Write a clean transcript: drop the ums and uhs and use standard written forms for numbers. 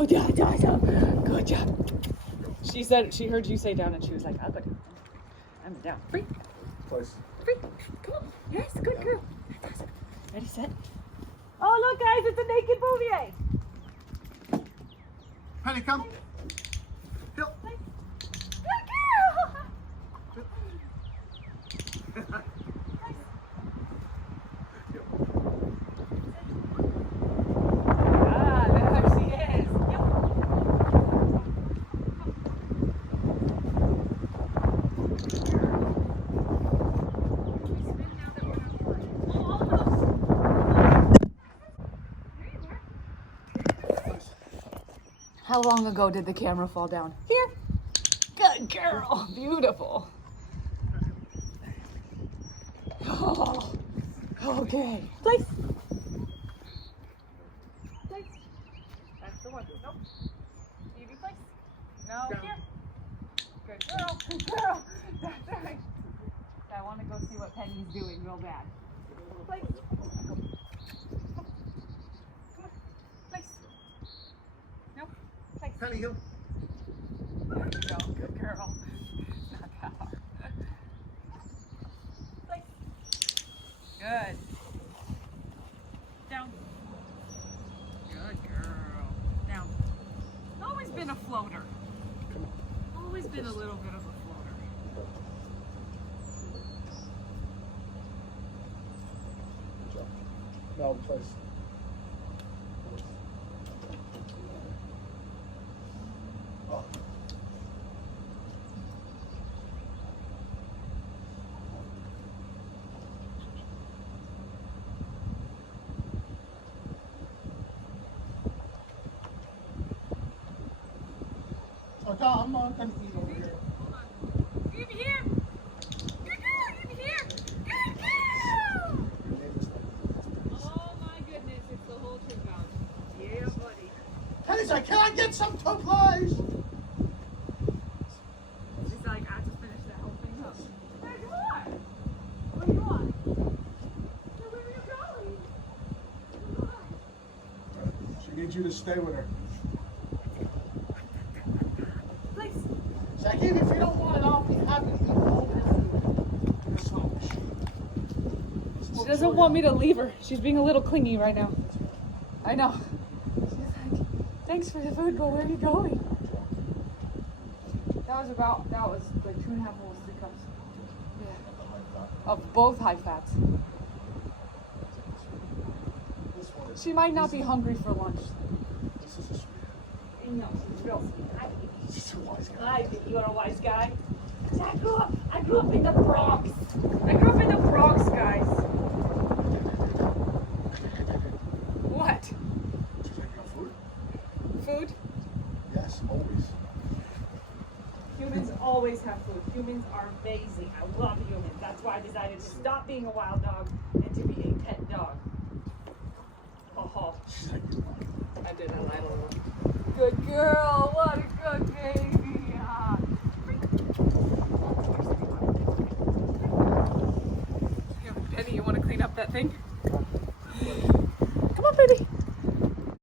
Oh, yeah, good job. She said, she heard you say down and she was like, I'll go down. I'm down. Free. Place. Free. Come on. Yes, good girl. That's awesome. Ready, set. Oh, look, guys, it's a naked Bouvier. Penny, come. Hill. Good girl. Ah, there she is. How long ago did the camera fall down? Here. Good girl. Beautiful. Oh, okay. Place. Place. That's the one. Nope. Evie, place. No, Down. here. Good girl. Good girl. That's right. I want to go see what Penny's doing real bad. Place. Penny, Hill. There you go. Good girl. Not that hard. Place. Good. Down. Good girl. Down. Always been a floater. Come on. Always been a little bit of a floater. Good job. Now, place. Oh. Okay, I'm not gonna eat over here. Hold on. Evie here. Good girl. Evie here. Good girl. Oh my goodness, it's the whole trip out. Yeah, buddy. Penny's like, can I get some too, please? She's like, I just finished that whole thing up. There you are. What do you want? Where are you going? She needs you to stay with her. Place. She's like, if you don't want it, I'll be happy to eat all your food. You're selfish. She doesn't want me to leave her. She's being a little clingy right now. I know. She's like, thanks for the food, but where are you going? That was like 2.5 almost 3 cups. Yeah. Of both high fats. This one is, She might not be hungry for lunch. this is a sweet. No, she's real sweet. She's a wise guy. I think you're a wise guy. I grew up in the Bronx. I grew up in the Bronx, guys. What? She's like, you got food? Food? Yes, always. Humans always have food. Humans are amazing. I love humans. That's why I decided to stop being a wild dog and to be a pet dog. Oh, She's like, you want it. I did. I lied a little. Good girl. What a good baby. Ah. Here, Penny, you want to clean up that thing?